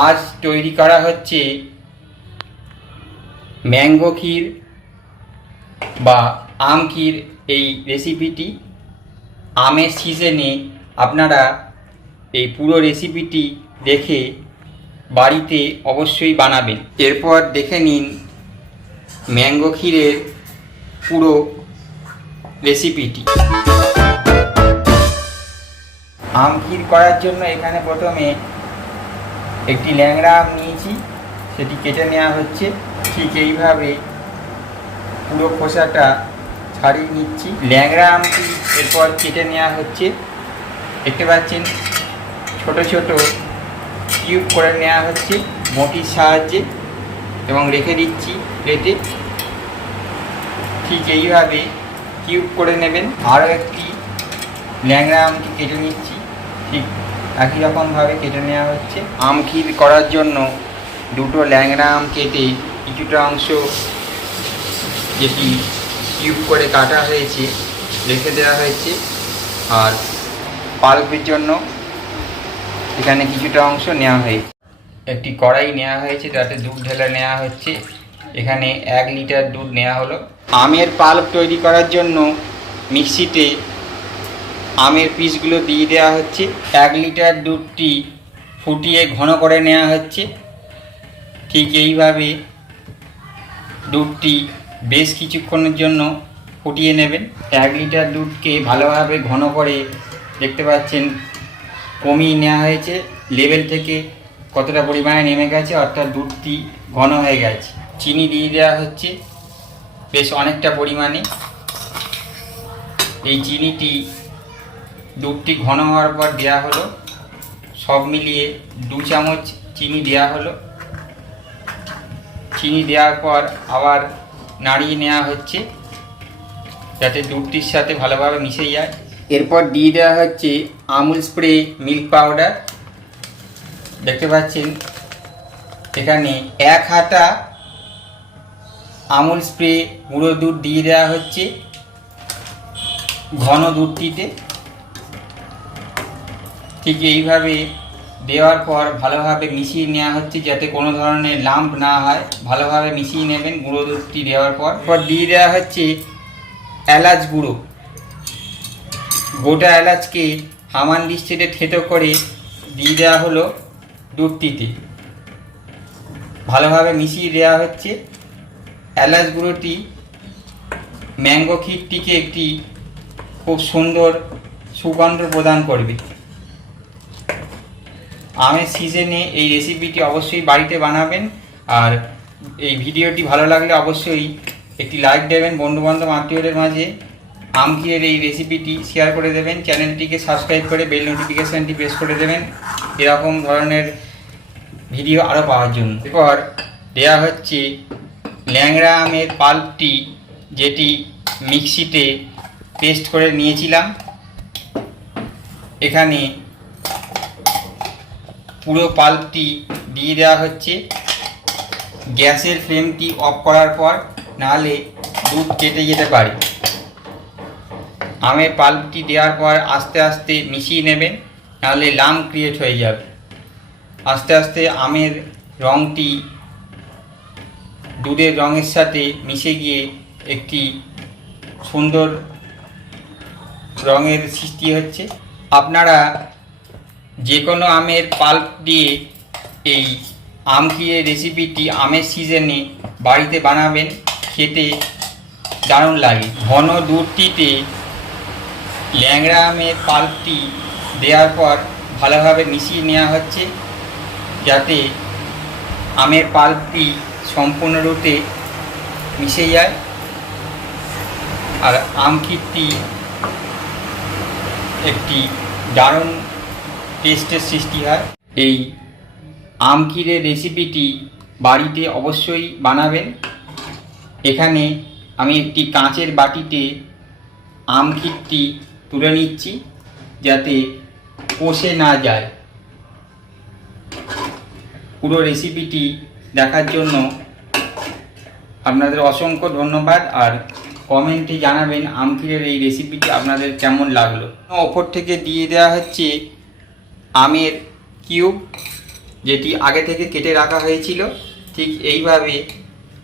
আজ তৈরি করা হচ্ছে ম্যাঙ্গো ক্ষীর বা আম ক্ষীর এই রেসিপিটি আমের সিজনে আপনারা এই পুরো রেসিপিটি দেখে বাড়িতে অবশ্যই বানাবেন। এরপর দেখে নিন ম্যাঙ্গো ক্ষীরের পুরো রেসিপিটি আম ক্ষীর করার জন্য এখানে প্রথমে একটি ল্যাংড়া আম নিয়েছি, সেটি কেটে নেওয়া হচ্ছে। ঠিক এইভাবে পুরো খোসাটা ছাড়িয়ে নিচ্ছি। ল্যাংড়া আমটি এরপর কেটে নেওয়া হচ্ছে। দেখতে পাচ্ছেন, ছোট ছোট কিউব করে নেওয়া হচ্ছে মটির সাহায্যে এবং রেখে দিচ্ছি প্লেটে। ঠিক এইভাবে কিউব করে নেবেন। আরও একটি ল্যাংড়া আমটি কেটে নিচ্ছি। ঠিক একই রকমভাবে কেটে নেওয়া হচ্ছে। আম ক্ষীর করার জন্য দুটো ল্যাংড়া আম কেটে কিছুটা অংশ যেটি কিউব করে কাটা হয়েছে, রেখে দেওয়া হয়েছে। আর পাল্পের জন্য এখানে কিছুটা অংশ নেওয়া হয়েছে। একটি কড়াই নেওয়া হয়েছে তাতে দুধ ঢেলে নেওয়া হচ্ছে। এখানে এক লিটার দুধ নেওয়া হলো। আমের পাল্প তৈরি করার জন্য মিক্সিতে আমের পিসগুলো দিয়ে দেওয়া হচ্ছে। এক লিটার দুধটি ফুটিয়ে ঘন করে নেওয়া হচ্ছে। ঠিক এইভাবে দুধটি বেশ কিছুক্ষণের জন্য ফুটিয়ে নেবেন। এক লিটার দুধকে ভালোভাবে ঘন করে দেখতে পাচ্ছেন, কমিয়ে নেওয়া হয়েছে। লেভেল থেকে কতটা পরিমাণে নেমে গেছে, অর্থাৎ দুধটি ঘন হয়ে গেছে। চিনি দিয়ে দেওয়া হচ্ছে বেশ অনেকটা পরিমাণে। এই চিনিটি দুধটি ঘন হওয়ার পর দেওয়া হলো। সব মিলিয়ে দু চামচ চিনি দেওয়া হলো। চিনি দেওয়ার পর আবার নাড়িয়ে নেওয়া হচ্ছে যাতে দুধটির সাথে ভালোভাবে মিশে যায়। এরপর দিয়ে দেওয়া হচ্ছে আমুল স্প্রে মিল্ক পাউডার। দেখতে পাচ্ছেন, এখানে এক হাতা আমুল স্প্রে গুঁড়ো দুধ দিয়ে দেওয়া হচ্ছে ঘন দুধটিতে। ঠিক এইভাবে দেওয়ার পর ভালোভাবে মিশিয়ে নেওয়া হচ্ছে যাতে কোনো ধরনের লাম্প না হয়। ভালোভাবে মিশিয়ে নেবেন গুঁড়ো দুধটি দেওয়ার পর। পর দিয়ে দেওয়া হচ্ছে এলাচ গুঁড়ো। গোটা এলাচকে হামান ডিস্ট্রিক্টে থেতো করে দিয়ে দেওয়া হলো দুধটিতে। ভালোভাবে মিশিয়ে দেওয়া হচ্ছে। এলাচ গুঁড়োটি ম্যাঙ্গো ক্ষীরটিকে একটি খুব সুন্দর সুগন্ধ প্রদান করবে। আমের সিজনে এই রেসিপিটি অবশ্যই বাড়িতে বানাবেন। আর এই ভিডিওটি ভালো লাগলে অবশ্যই একটি লাইক দেবেন বন্ধুবান্ধব, আত্মীয়দের মাঝে। আম ক্ষীরের এই রেসিপিটি শেয়ার করে দেবেন। চ্যানেলটিকে সাবস্ক্রাইব করে বেল নোটিফিকেশানটি প্রেস করে দেবেন। এরকম ধরনের ভিডিও আরও পাওয়ার জন্য। এরপর দেওয়া হচ্ছে ল্যাংড়া আমের পাল্পটি যেটি মিক্সিতে পেস্ট করে নিয়েছিলাম। এখানে পুরো পাল্পটি দিয়ে দেওয়া হচ্ছে। গ্যাসের ফ্লেমটি অফ করার পর নাহলে দুধ কেটে যেতে পারে। আমের পাল্পটি দেওয়ার পর আস্তে আস্তে মিশিয়ে নেবেন নাহলে লাম ক্রিয়েট হয়ে যাবে। আস্তে আস্তে আমের রঙটি দুধের রঙের সাথে মিশে গিয়ে একটি সুন্দর রঙের সৃষ্টি হচ্ছে। আপনারা যে কোনো আমের পাল্প দিয়ে এই আম দিয়ে রেসিপিটি আমের সিজনে বাড়িতে বানাবেন, খেতে দারুণ লাগে। ঘন দুধটিতে ল্যাংড়া আমের পাল্পটি দেওয়ার পর ভালোভাবে মিশিয়ে নেওয়া হচ্ছে, যাতে আমের পাল্পটি সম্পূর্ণরূপে মিশে যায়। আর আম একটি দারুণ টেস্টের সৃষ্টি হয়। এই আম রেসিপিটি বাড়িতে অবশ্যই বানাবেন। এখানে আমি একটি কাঁচের বাটিতে আম ক্ষীরটি তুলে নিচ্ছি যাতে কষে না যায়। পুরো রেসিপিটি দেখার জন্য আপনাদের অসংখ্য ধন্যবাদ আর কমেন্টে জানাবেন আমখিরের এই রেসিপিটি আপনাদের কেমন লাগল। ওপর থেকে দিয়ে দেওয়া হচ্ছে আমের কিউব যেটি আগে থেকে কেটে রাখা হয়েছিল ঠিক এইভাবে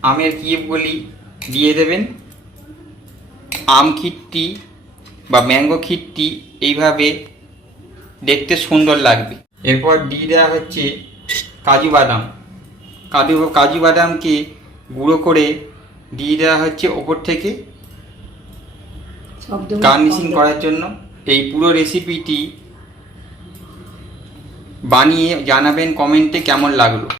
আমের কিউবগুলি দিয়ে দেবেন। আম খিটটি বা ম্যাঙ্গো খিটটি এইভাবে দেখতে সুন্দর লাগবে। এরপর দিয়ে দেওয়া হচ্ছে কাজু বাদাম। কাজু কাজু বাদামকে গুঁড়ো করে দিয়ে দেওয়া হচ্ছে ওপর থেকে গার্নিশিং করার জন্য। এই পুরো রেসিপিটি বানিয়ে জানাবেন কমেন্টে কেমন লাগল।